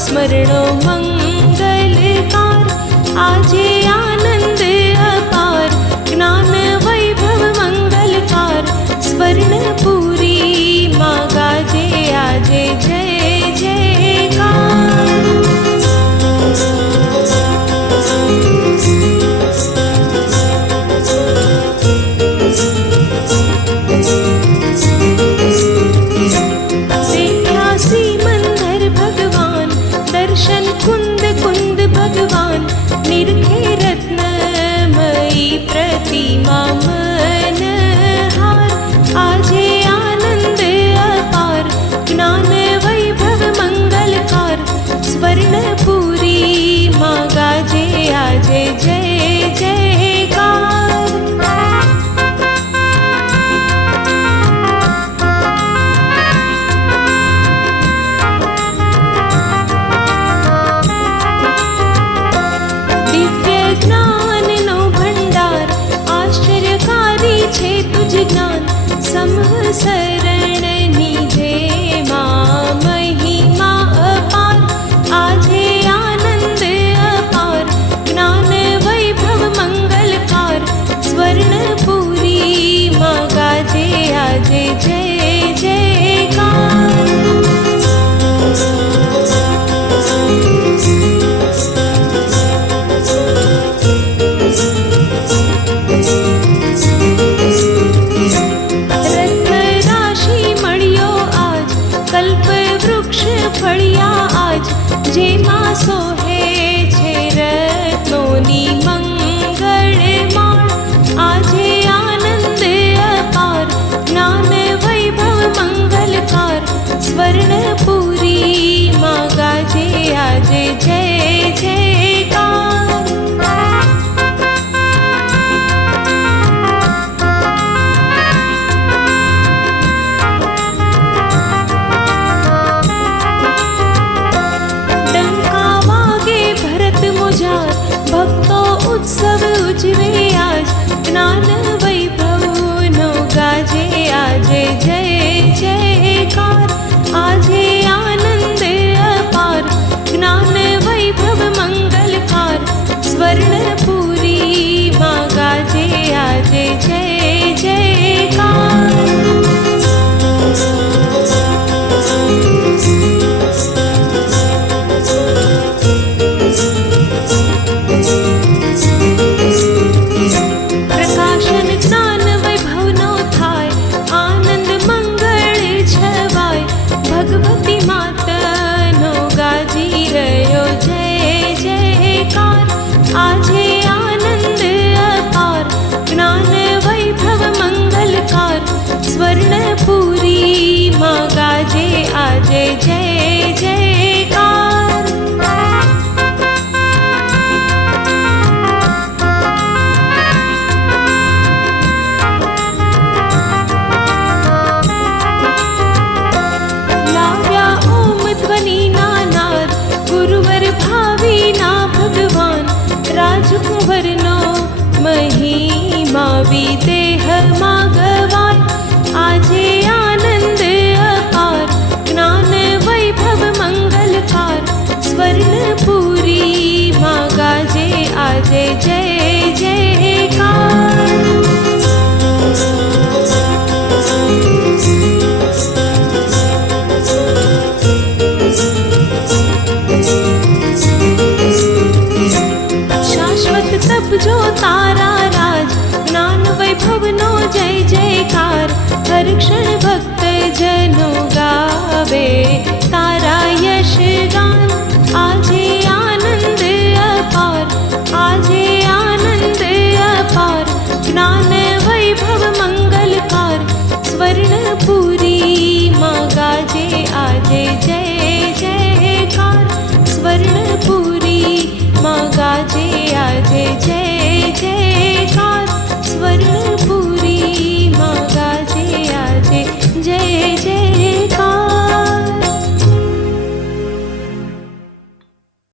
स्मरणो मंगलकार आजे आनंद अपार ज्ञान वैभव मंगलकार स्वर्णपुरी माँ गाजे आजे जय जयकार। कुंद कुंद भगवान निरखे रत्नमयी प्रतिमा मनहार आजे आनंद अपार ज्ञान वैभव मंगलकार स्वर्णपुरी माँ गाजे आजे जय जयकार। ज्ञान समसरण निधे माँ महिमा अपार आजे आनंद अपार ज्ञान वैभव मंगलकार स्वर्णपुरी माँ गाजे आजे जय जयकार। ફળિયા આજ જેમાં સોહે છે રત્નોની મંગળ માળ આજે આનંદ અપાર જ્ઞાન વૈભવ મંગલકાર સ્વર્ણપુરી માં ગાજે આજે જય જયકાર। भक्तो उत्सव उजवे आज ज्ञान वैभव नो गाजे आजे जय जयकार आजे आनंद अपार ज्ञान वैभव मंगलकार स्वर्णपुरी माँ गाजे आजे जय जयकार। भगवती मातनो गाजी रयो जय जयकार आजे आनंद अपार ज्ञान वैभव मंगलकार स्वर्णपुरी माँ गाजे आजे जय जयकार। राजकुंवरनो महिमा विदेह मागवाय आजे आनंद अपार ज्ञान वैभव मंगलकार स्वर्णपुरी माँ गाजे आजे जय